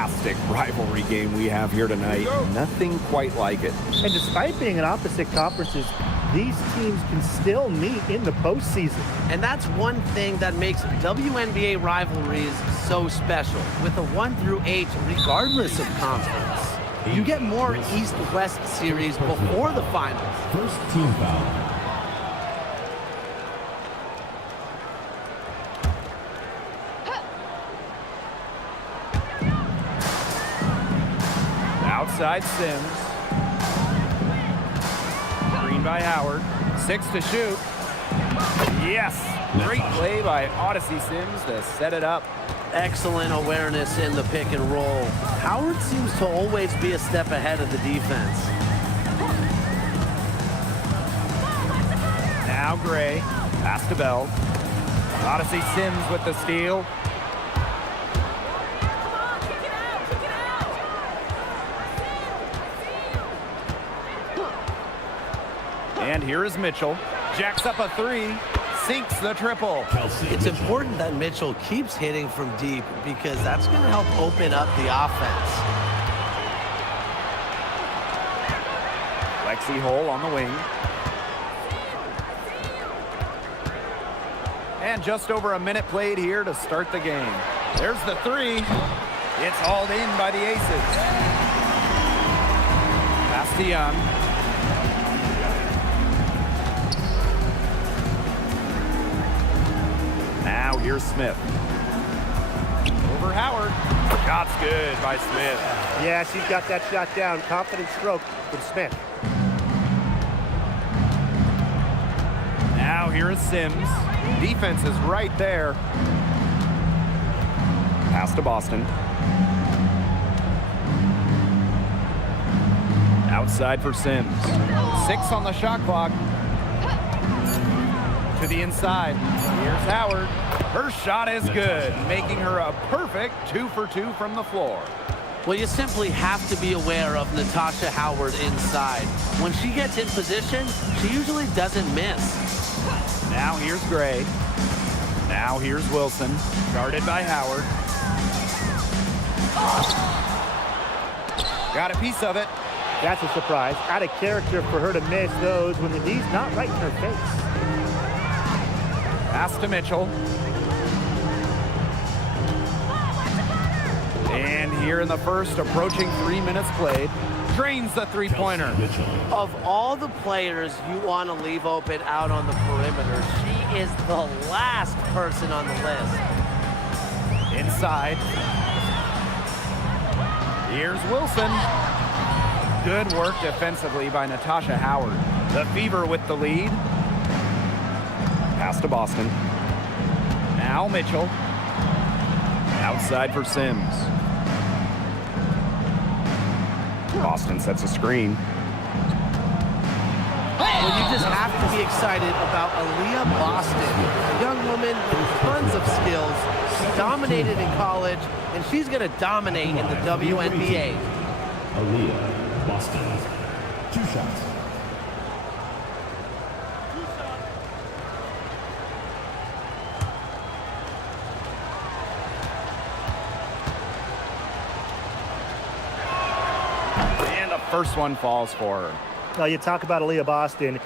fantastic rivalry game we have here tonight. Nothing quite like it. And despite being in opposite conferences, these teams can still meet in the postseason. And that's one thing that makes WNBA rivalries so special. With a 1 through 8, regardless of conference, you get more East-West series before the finals. First team foul. Outside Sims. Green by Howard. 6 to shoot. Yes! Great play by Odyssey Sims to set it up. Excellent awareness in the pick and roll. Howard seems to always be a step ahead of the defense. Now Gray. Pass to Bell. Odyssey Sims with the steal. And here is Mitchell. Jacks up a 3. Sinks the triple. It's important that Mitchell keeps hitting from deep because that's going to help open up the offense. Lexi Hole on the wing. And just over a minute played here to start the game. There's the 3. It's hauled in by the Aces. Pass to Young. Now here's Smith. Over Howard. Shot's good by Smith. Yeah, she's got that shot down. Confident stroke from Smith. Now here is Sims. Defense is right there. Pass to Boston. Outside for Sims. 6 on the shot clock. To the inside. Here's Howard. Her shot is good, making her a perfect 2 for 2 from the floor. Well, you simply have to be aware of Natasha Howard inside. When she gets in position, she usually doesn't miss. Now here's Gray. Now here's Wilson. Guarded by Howard. Got a piece of it. That's a surprise. Out of character for her to miss those when the D's not right in her face. Pass to Mitchell. And here in the first, approaching 3 minutes played, drains the three-pointer. Of all the players you want to leave open out on the perimeter, she is the last person on the list. Inside. Here's Wilson. Good work defensively by Natasha Howard. The Fever with the lead. Pass to Boston. Now Mitchell. Outside for Sims. Boston sets a screen. Well, you just have to be excited about Aaliyah Boston, a young woman with tons of skills. She dominated in college, and she's going to dominate in the WNBA. Aaliyah Boston. 2 shots. First one falls for her. Now you talk about Aaliyah Boston.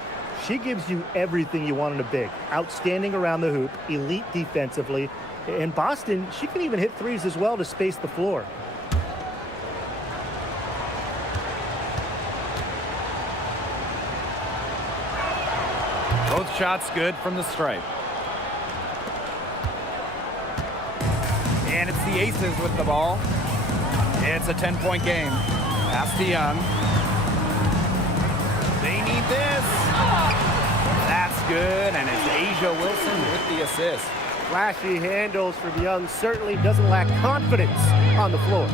She gives you everything you want in a big. Outstanding around the hoop, elite defensively. And Boston, she can even hit threes as well to space the floor. Both shots good from the stripe. And it's the Aces with the ball. It's a 10-point game. Pass to Young. They need this. That's good, and it's Asia Wilson with the assist. Flashy handles from Young, certainly doesn't lack confidence on the floor.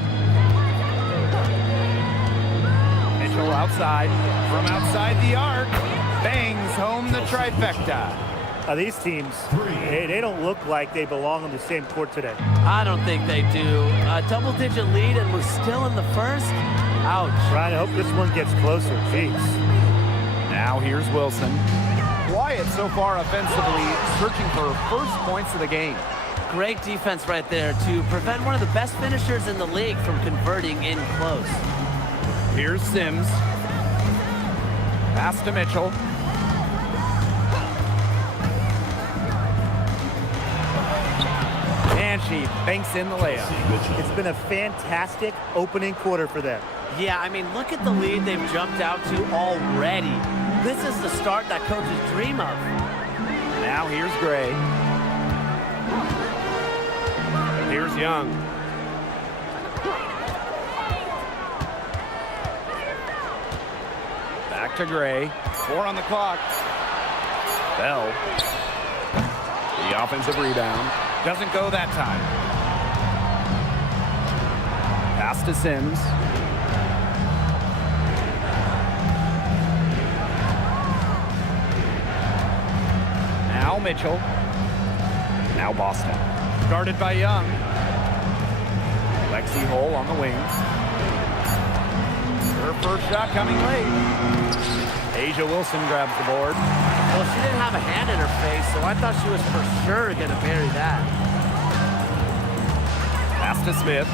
Mitchell outside. From outside the arc. Bangs home the trifecta. These teams, they don't look like they belong on the same court today. I don't think they do. A double-digit lead and we're still in the first. Ouch. Trying to hope this one gets closer. Jeez. Now here's Wilson. Quiet so far offensively, searching for first points of the game. Great defense right there to prevent one of the best finishers in the league from converting in close. Here's Sims. Pass to Mitchell. And she banks in the layup. It's been a fantastic opening quarter for them. Yeah, I mean, look at the lead they've jumped out to already. This is the start that coaches dream of. Now here's Gray. Here's Young. Back to Gray. 4 on the clock. Bell. The offensive rebound. Doesn't go that time. Pass to Sims. Now Mitchell. Now Boston. Guarded by Young. Lexi Hole on the wing. Her first shot coming late. Asia Wilson grabs the board. Well, she didn't have a hand in her face, so I thought she was for sure going to bury that. Pass to Smith.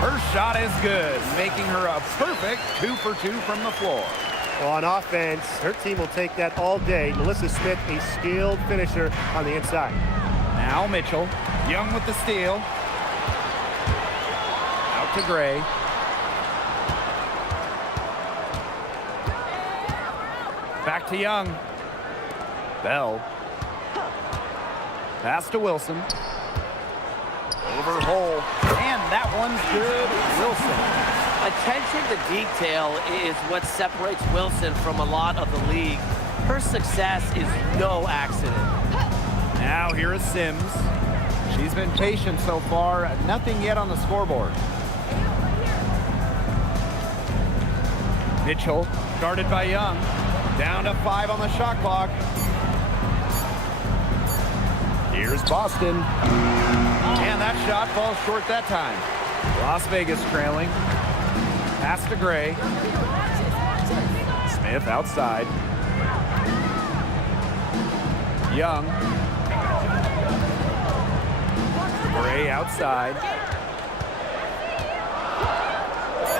Her shot is good, making her a perfect 2 for 2 from the floor. Well, on offense, her team will take that all day. Melissa Smith, a skilled finisher on the inside. Now Mitchell. Young with the steal. Out to Gray. Back to Young. Bell. Pass to Wilson. Over Hole. And that one's good. Wilson. Attention to detail is what separates Wilson from a lot of the league. Her success is no accident. Now here is Sims. She's been patient so far. Nothing yet on the scoreboard. Mitchell, guarded by Young. Down to 5 on the shot clock. Here's Boston. And that shot falls short that time. Las Vegas trailing. Pass to Gray. Smith outside. Young. Gray outside.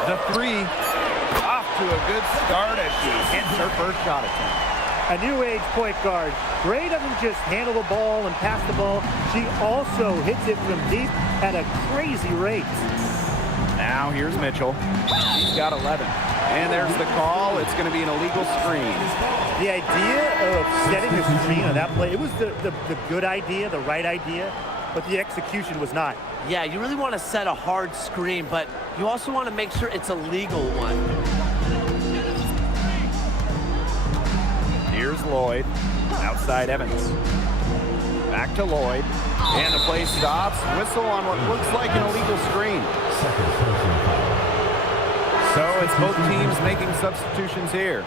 The 3. Off to a good start as she hits her first shot attempt. A new age point guard. Gray doesn't just handle the ball and pass the ball. She also hits it from deep at a crazy rate. Now here's Mitchell. She's got 11. And there's the call. It's going to be an illegal screen. The idea of setting a screen on that play, it was the good idea, the right idea, but the execution was not. Yeah, you really want to set a hard screen, but you also want to make sure it's a legal one. Here's Lloyd. Outside Evans. Back to Lloyd. And the play stops. Whistle on what looks like an illegal screen. So it's both teams making substitutions here.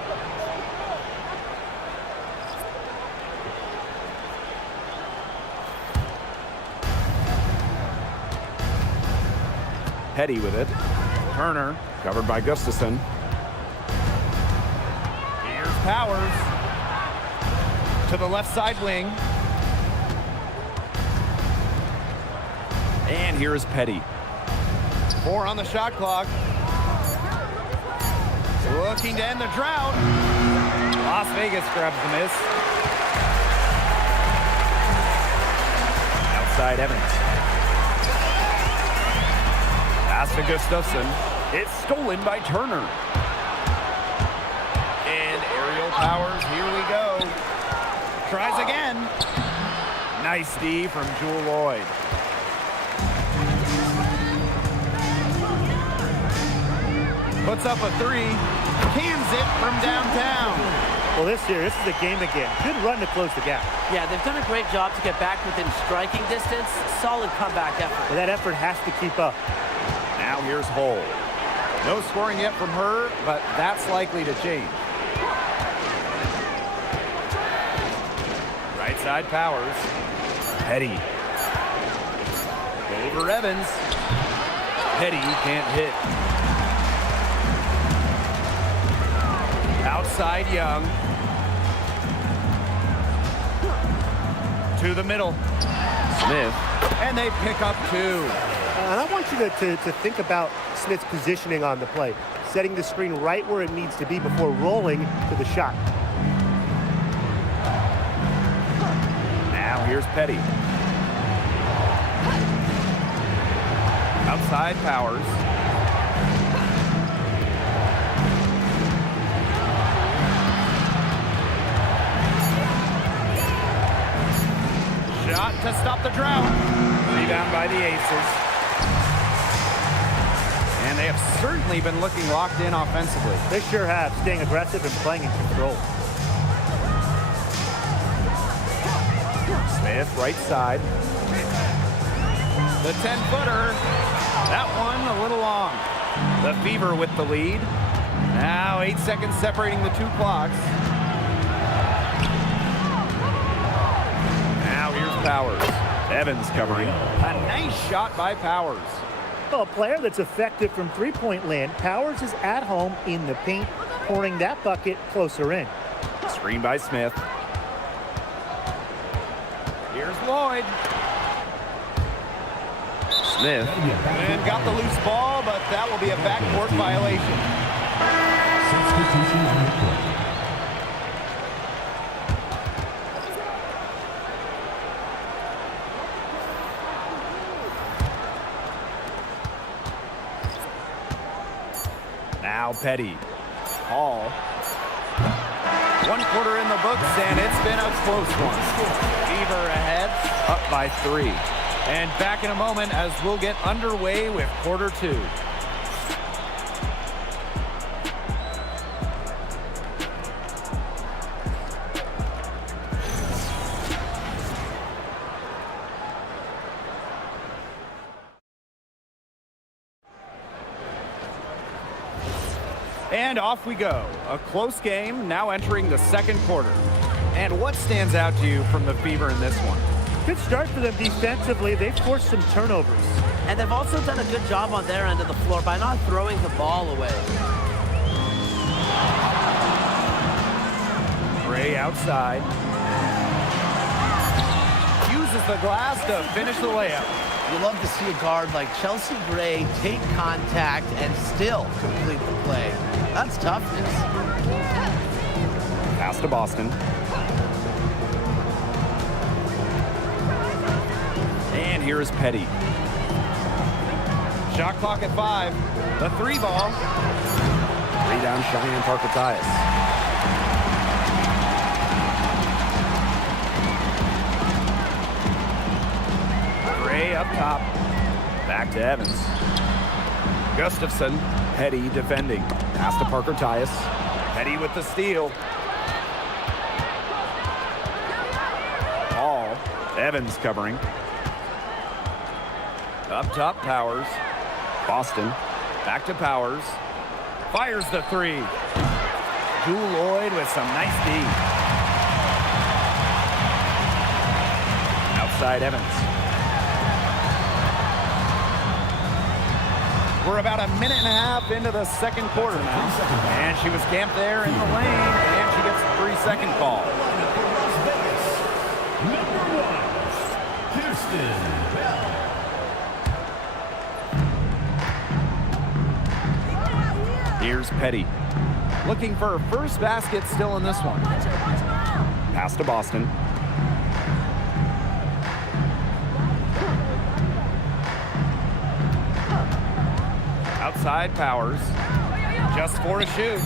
Petty with it. Turner, covered by Gustafson. Here's Powers. To the left side wing. And here is Petty. 4 on the shot clock. Looking to end the drought. Las Vegas grabs the miss. Outside Evans. Pass to Gustafson. It's stolen by Turner. And aerial Powers, here we go. Tries again. Nice D from Jewel Lloyd. Puts up a 3. Cans it from downtown. Well, this is a game again. Good run to close the gap. Yeah, they've done a great job to get back within striking distance. Solid comeback effort. Well, that effort has to keep up. Now here's Hole. No scoring yet from her, but that's likely to change. Right side Powers. Petty. Over Evans. Petty can't hit. Outside Young. To the middle. Smith. And they pick up 2. And I want you to think about Smith's positioning on the play, setting the screen right where it needs to be before rolling to the shot. Now here's Petty. Outside Powers. Shot to stop the drought. Rebound by the Aces. And they have certainly been looking locked in offensively. They sure have, staying aggressive and playing in control. Smith, right side. The 10-footer. That one a little long. The Fever with the lead. Now 8 seconds separating the 2 clocks. Now here's Powers. Evans covering. A nice shot by Powers. Well, a player that's effective from three-point land. Powers is at home in the paint, pouring that bucket closer in. Screen by Smith. Here's Lloyd. Smith. And got the loose ball, but that will be a backcourt violation. Substitution on the court. Now Petty. Hall. 1 quarter in the books, and it's been a close one. Fever ahead, up by 3. And back in a moment as we'll get underway with quarter 2. And off we go. A close game now entering the 2nd quarter. And what stands out to you from the Fever in this one? Good start for them defensively. They've forced some turnovers. And they've also done a good job on their end of the floor by not throwing the ball away. Gray outside. Uses the glass to finish the layup. You love to see a guard like Chelsea Gray take contact and still complete the play. That's toughness. Pass to Boston. And here is Petty. Shot clock at 5. The 3 ball. Rebound Cheyenne Parker-Tyus. Gray up top. Back to Evans. Gustafson. Petty defending. Pass to Parker-Tyus. Petty with the steal. Hall. Evans covering. Up top, Powers. Boston. Back to Powers. Fires the 3. Jewel Lloyd with some nice D. Outside Evans. We're about a minute and a half into the 2nd quarter now. And she was camped there in the lane, and she gets a 3-second call. Number 1, Kirsten Bell. Here's Petty. Looking for her first basket still in this one. Pass to Boston. Outside Powers. Just 4 to shoot.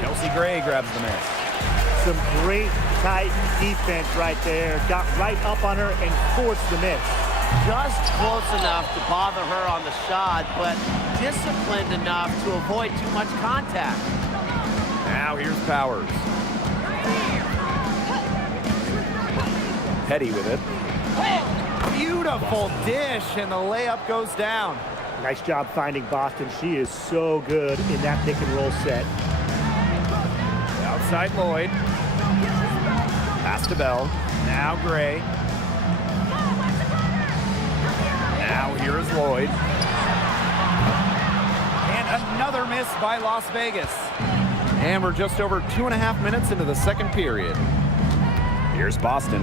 Chelsea Gray grabs the miss. Some great tight defense right there. Got right up on her and forced the miss. Just close enough to bother her on the shot, but disciplined enough to avoid too much contact. Now here's Powers. Petty with it. Beautiful dish, and the layup goes down. Nice job finding Boston. She is so good in that pick and roll set. Outside Lloyd. Pass to Bell. Now Gray. Now here is Lloyd. And another miss by Las Vegas. And we're just over 2.5 minutes into the 2nd period. Here's Here's Boston.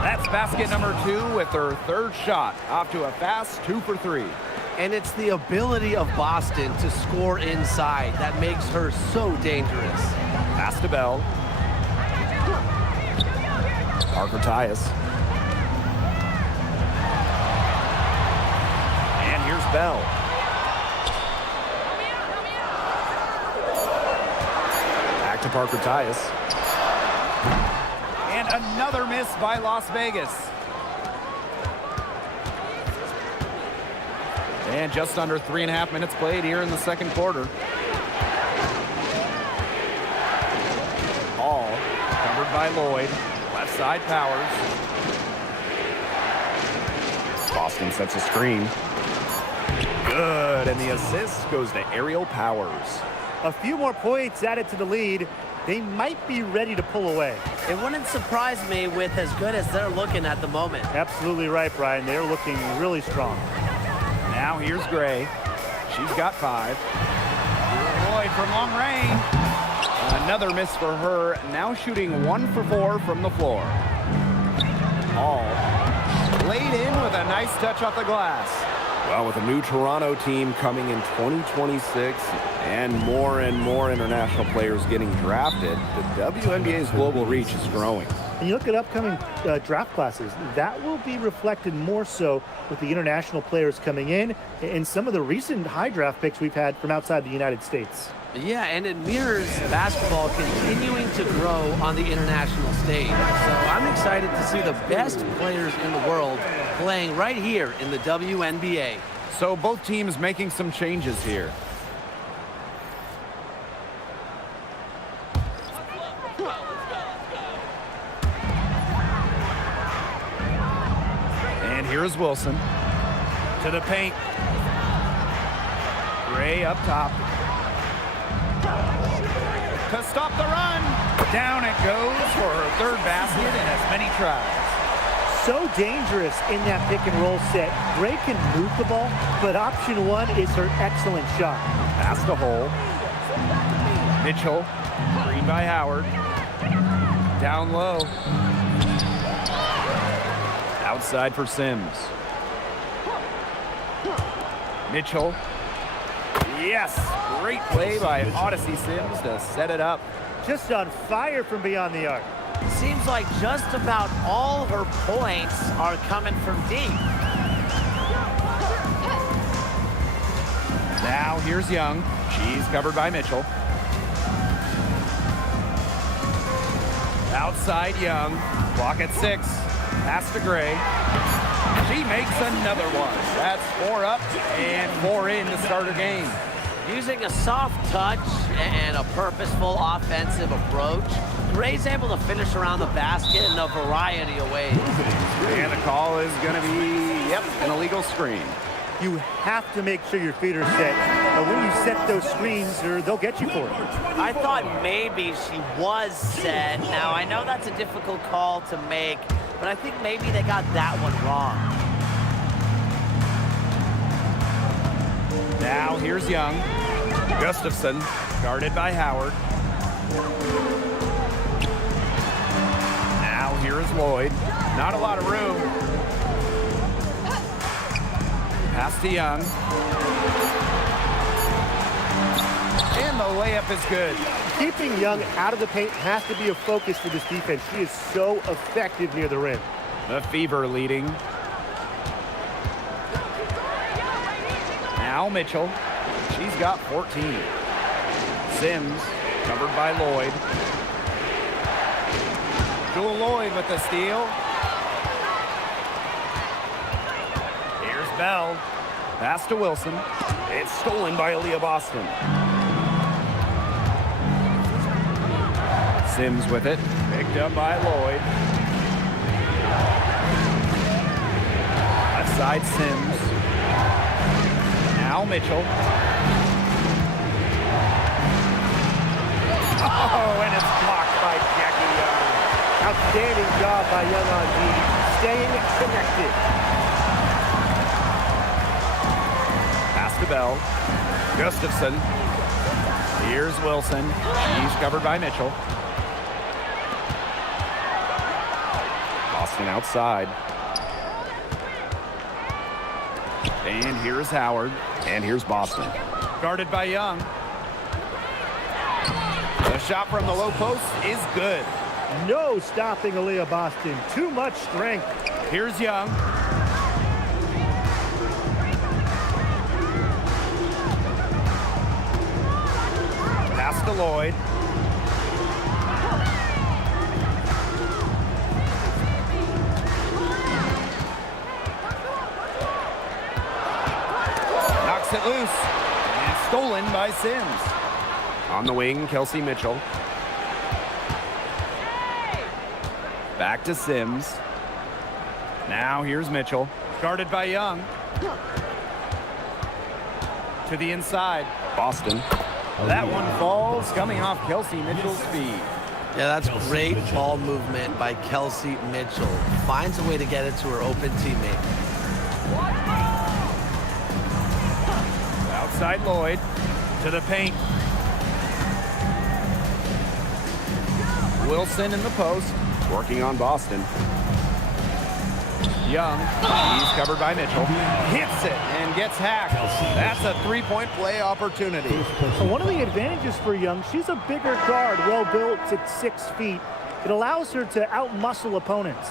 That's basket number 2 with her third shot. Off to a fast 2 for 3. And it's the ability of Boston to score inside that makes her so dangerous. Pass to Bell. Parker Tyus. And here's Bell. Back to Parker Tyus. And another miss by Las Vegas. And just under 3.5 minutes played here in the second quarter. Ball covered by Lloyd. Left side Powers. Boston sets a screen. Good, and the assist goes to Ariel Powers. A few more points added to the lead. They might be ready to pull away. It wouldn't surprise me with as good as they're looking at the moment. Absolutely right, Brian. They're looking really strong. Now here's Gray. She's got 5. Lloyd from long range. Another miss for her. Now shooting 1 for 4 from the floor. All laid in with a nice touch off the glass. Well, with a new Toronto team coming in 2026 and more international players getting drafted, the WNBA's global reach is growing. And you look at upcoming draft classes, that will be reflected more so with the international players coming in and some of the recent high draft picks we've had from outside the United States. Yeah, and it mirrors basketball continuing to grow on the international stage. So I'm excited to see the best players in the world playing right here in the WNBA. So both teams making some changes here. And here's Wilson to the paint. Gray up top. To stop the run. Down it goes for her third basket in as many tries. So dangerous in that pick and roll set. Gray can move the ball, but option 1 is her excellent shot. Pass the hole. Mitchell. Green by Howard. Down low. Outside for Sims. Mitchell. Yes, great play by Odyssey Sims to set it up. Just on fire from beyond the arc. Seems like just about all her points are coming from deep. Now here's Young. She's covered by Mitchell. Outside Young. Clock at 6. Pass to Gray. She makes another one. That's 4 up and 4 in to start her game. Using a soft touch and a purposeful offensive approach, Gray's able to finish around the basket in a variety of ways. And the call is going to be, an illegal screen. You have to make sure your feet are set. But when you set those screens, they'll get you for it. I thought maybe she was set. Now, I know that's a difficult call to make, but I think maybe they got that one wrong. Now here's Young. Gustafson, guarded by Howard. Now here is Lloyd. Not a lot of room. Pass to Young. And the layup is good. Keeping Young out of the paint has to be a focus for this defense. She is so effective near the rim. The Fever leading. Now Mitchell. She's got 14. Sims, covered by Lloyd. Jewel Lloyd with the steal. Here's Bell. Pass to Wilson. It's stolen by Aaliyah Boston. Sims with it. Picked up by Lloyd. Left side Sims. Now Mitchell. Oh, and it's blocked by Jackie Young. Outstanding job by Young on D, staying connected. Pass to Bell. Gustafson. Here's Wilson. She's covered by Mitchell. Boston outside. And here's Howard. And here's Boston. Guarded by Young. The shot from the low post is good. No stopping Aaliyah Boston. Too much strength. Here's Young. Pass to Lloyd. Knocks it loose. And stolen by Sims. On the wing, Kelsey Mitchell. Back to Sims. Now here's Mitchell. Guarded by Young. To the inside. Boston. That one falls, coming off Kelsey Mitchell's speed. Yeah, that's great ball movement by Kelsey Mitchell. Finds a way to get it to her open teammate. Outside Lloyd. To the paint. Wilson in the post. Working on Boston. Young. He's covered by Mitchell. Hits it and gets hacked. That's a three-point play opportunity. One of the advantages for Young, she's a bigger guard, well built at 6 feet. It allows her to outmuscle opponents.